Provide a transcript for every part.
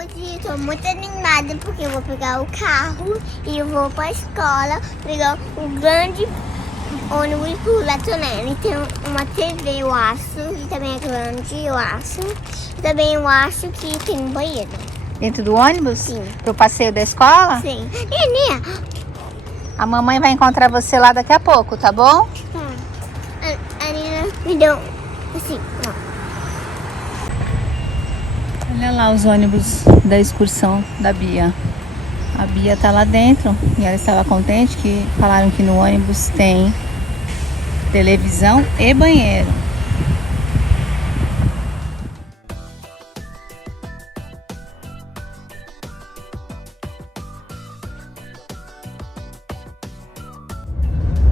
Hoje estou muito animada porque eu vou pegar o carro e eu vou para a escola pegar o grande ônibus por Latonene. Tem uma TV, eu acho, e também é grande, eu acho. E também eu acho que tem um banheiro. Dentro do ônibus? Sim. Pro passeio da escola? Sim. Nenê. A mamãe vai encontrar você lá daqui a pouco, tá bom? A Nina me deu assim, ó. Olha lá os ônibus da excursão da Bia. A Bia tá lá dentro e ela estava contente que falaram que no ônibus tem televisão e banheiro.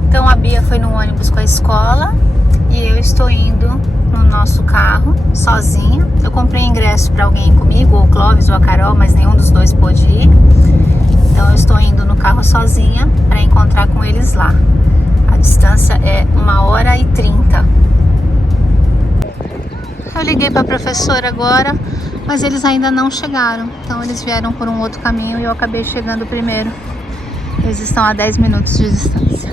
Então a Bia foi no ônibus com a escola e eu estou indo no nosso carro sozinha. Eu comprei ingresso para alguém ir comigo, ou o Clóvis ou a Carol, mas nenhum dos dois pôde ir. Então eu estou indo no carro sozinha para encontrar com eles lá. A distância é 1h30. Eu liguei para a professora agora, mas eles ainda não chegaram. Então eles vieram por um outro caminho e eu acabei chegando primeiro. Eles estão a 10 minutos de distância.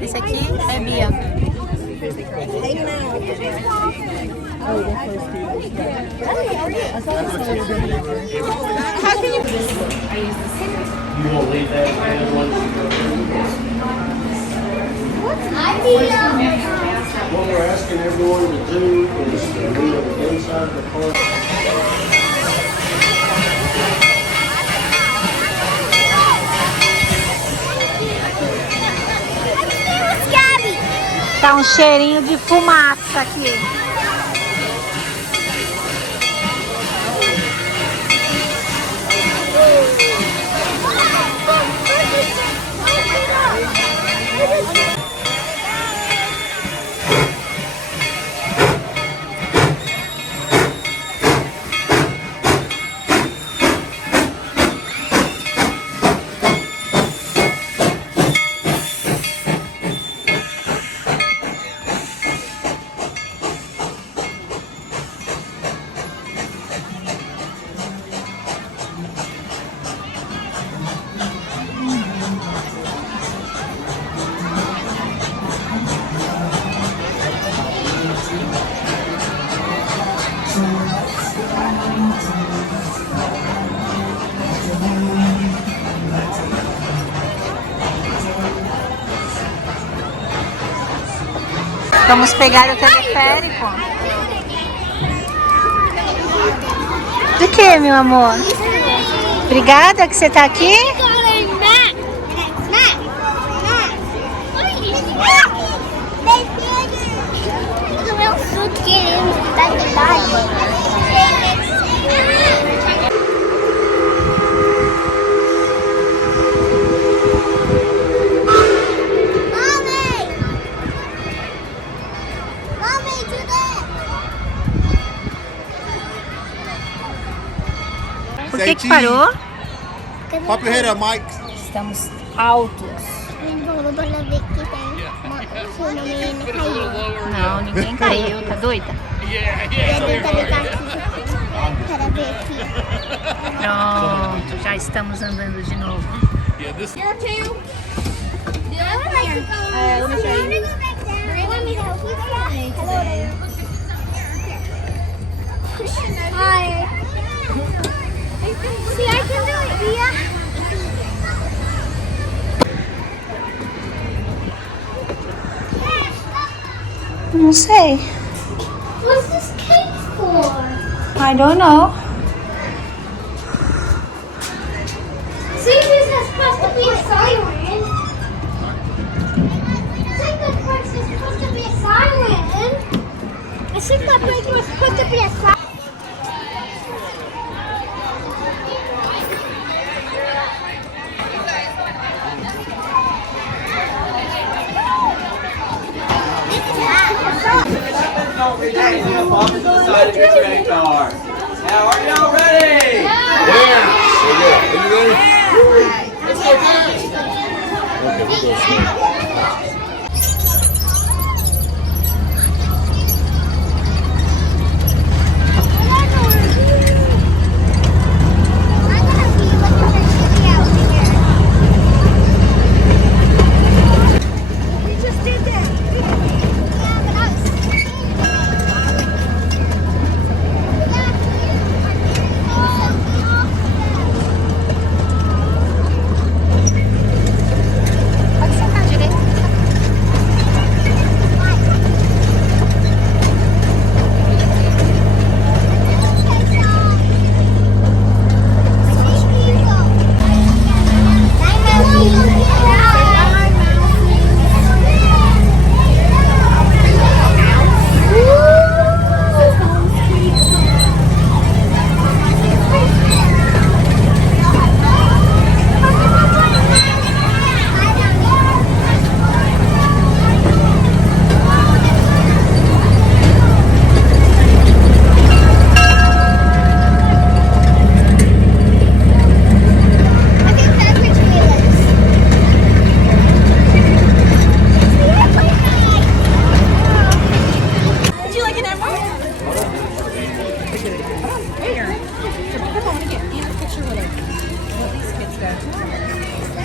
Esse aqui é Bia. You won't leave that in once you go. What we're asking everyone to do is to leave inside the car. Tá um cheirinho de fumaça aqui. Vamos pegar o teleférico. De que, meu amor? Obrigada que você tá aqui. O meu fruto querendo estar de baixo. Por que parou? Pop your head up, Mike. Estamos altos. Vou ver que tem uma menina caiu. Não, ninguém caiu. Tá doida? E a Duda tá aqui para ver aqui. Pronto, já estamos andando de novo. Hi. See, I can do it, Bia. Não sei. What's this cake for? I don't know. See, this is supposed to be a siren. I think the place is supposed to be a siren. I think that place was supposed to be a siren. don't reach your hand off to the side of your train car. Now, are y'all ready? Yeah. Are you ready? Let's go, guys. Okay, we'll go slow.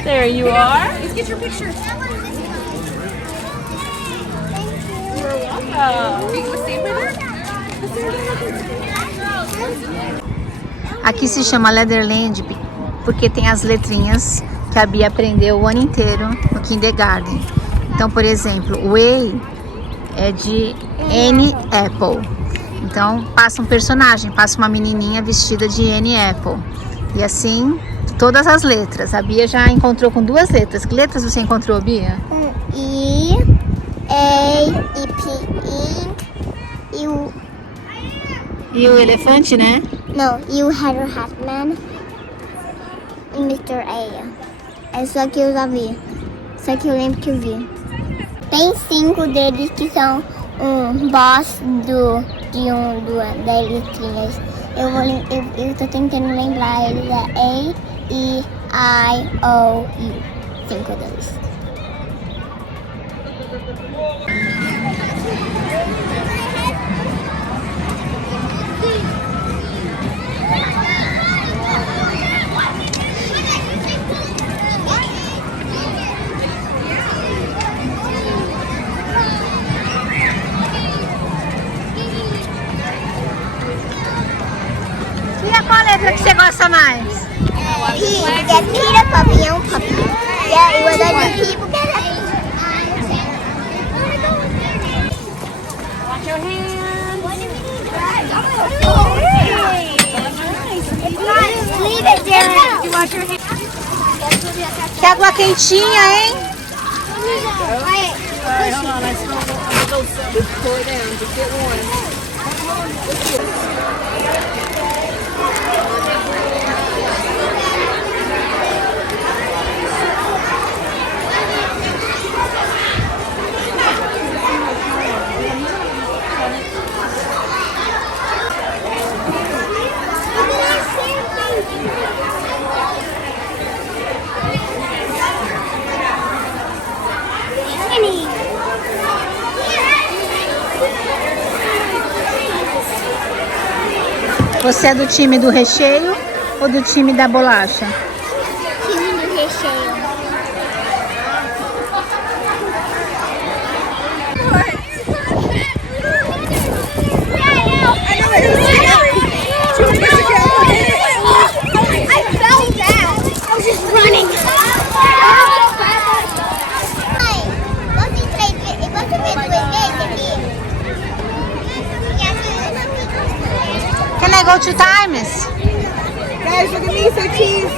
There you are. Let's get your picture. You're welcome. Are you gonna stay with her? Aqui se chama Leatherland porque tem as letrinhas que a Bia aprendeu o ano inteiro no kindergarten. Então, por exemplo, o A é de N Apple. Então, passa um personagem, passa uma menininha vestida de N Apple. E assim, todas as letras. A Bia já encontrou com 2 letras. Que letras você encontrou, Bia? E, A, e P, e o... E o elefante, né? Não, e o Hatter Hatman e Mr. A. É só que eu já vi. Só que eu lembro que eu vi. Tem 5 deles que são um boss das letrinhas. Eu tô tentando lembrar eles. É A, E, I, O, U. 5 deles. E qual letra que você gosta mais? P, porque é Peter, papião, papião. E aí, o outro de P, porque é Watch your hand. Leave it there. You watch your hand. Que água quentinha, hein? Alright, hold on. I'm gonna go pour it down. Just get one. Você é do time do recheio ou do time da bolacha? Time do recheio. I fell down. I was just running. Can I go 2 times? Guys, look at me, so cheese.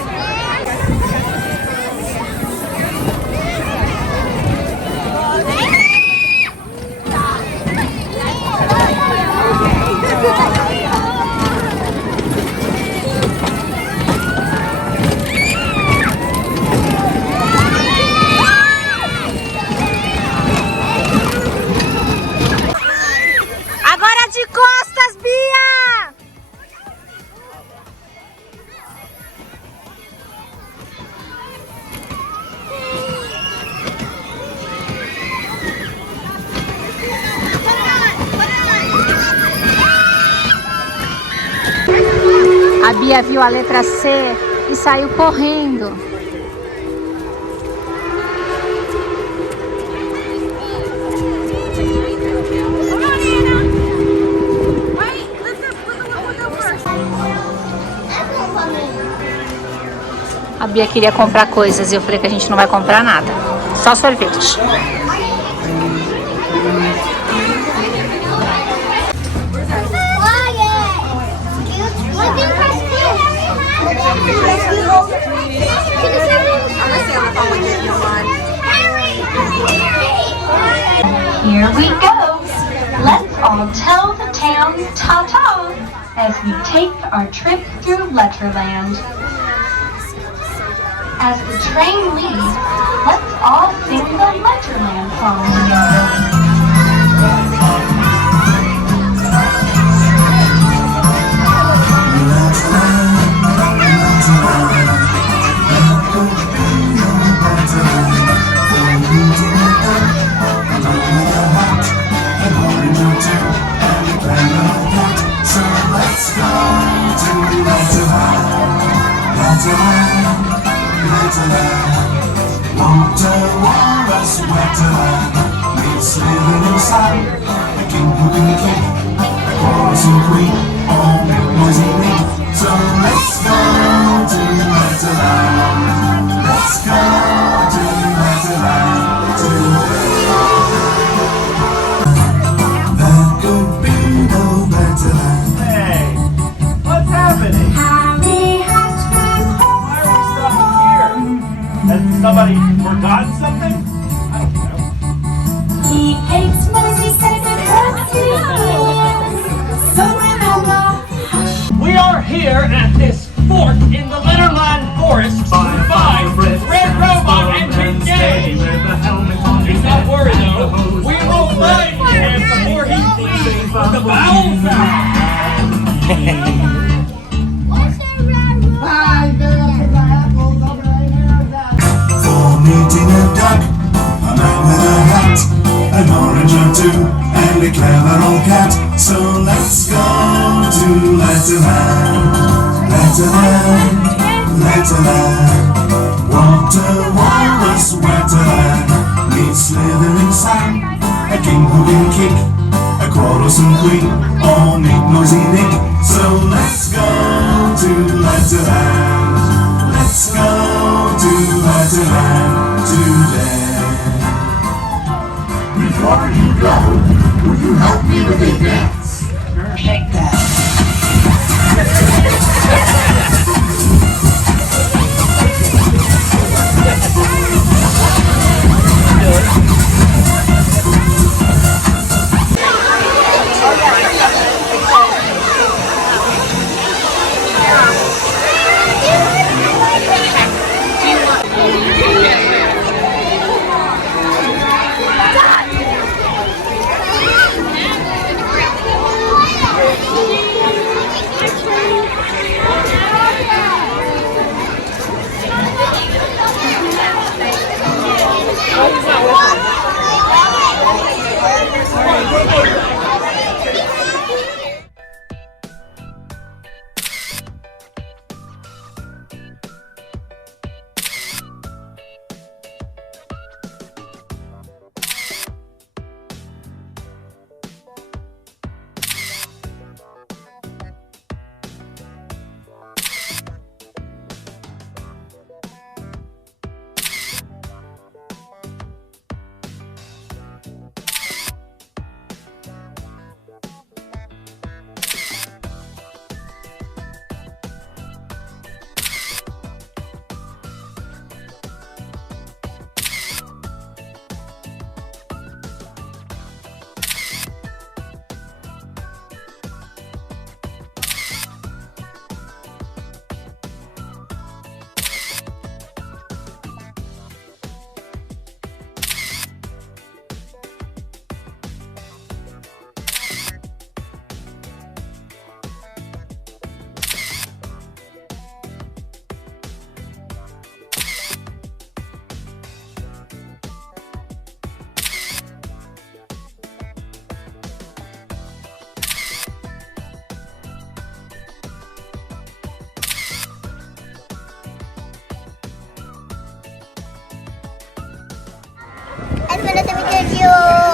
Bia viu a letra C e saiu correndo. A Bia queria comprar coisas e eu falei que a gente não vai comprar nada. Só sorvete. Here we go. Let's all tell the town ta-ta as we take our trip through Letterland. As the train leaves, let's all sing the Letterland song together. Somebody forgot something? I don't know. He hates noise, he says it hurts his ears. So remember, We are here at this fork in the Letterland forest to find Red Robot Engine Day. Do not worry though, we will find him before he leaves with the bowels out. Meeting a duck, a man with a hat, an orange or two, and a clever old cat. So let's go to Letterland, Letterland, Letterland. Water, walrus, Letterland. Meet slithering Sam, a king who can kick, a quarrelsome queen, or meet noisy Nick. So let's go to Letterland. Let's go to Letterland today. Before you go, will you help me with a dance? Sure, shake that. vídeo de hoje.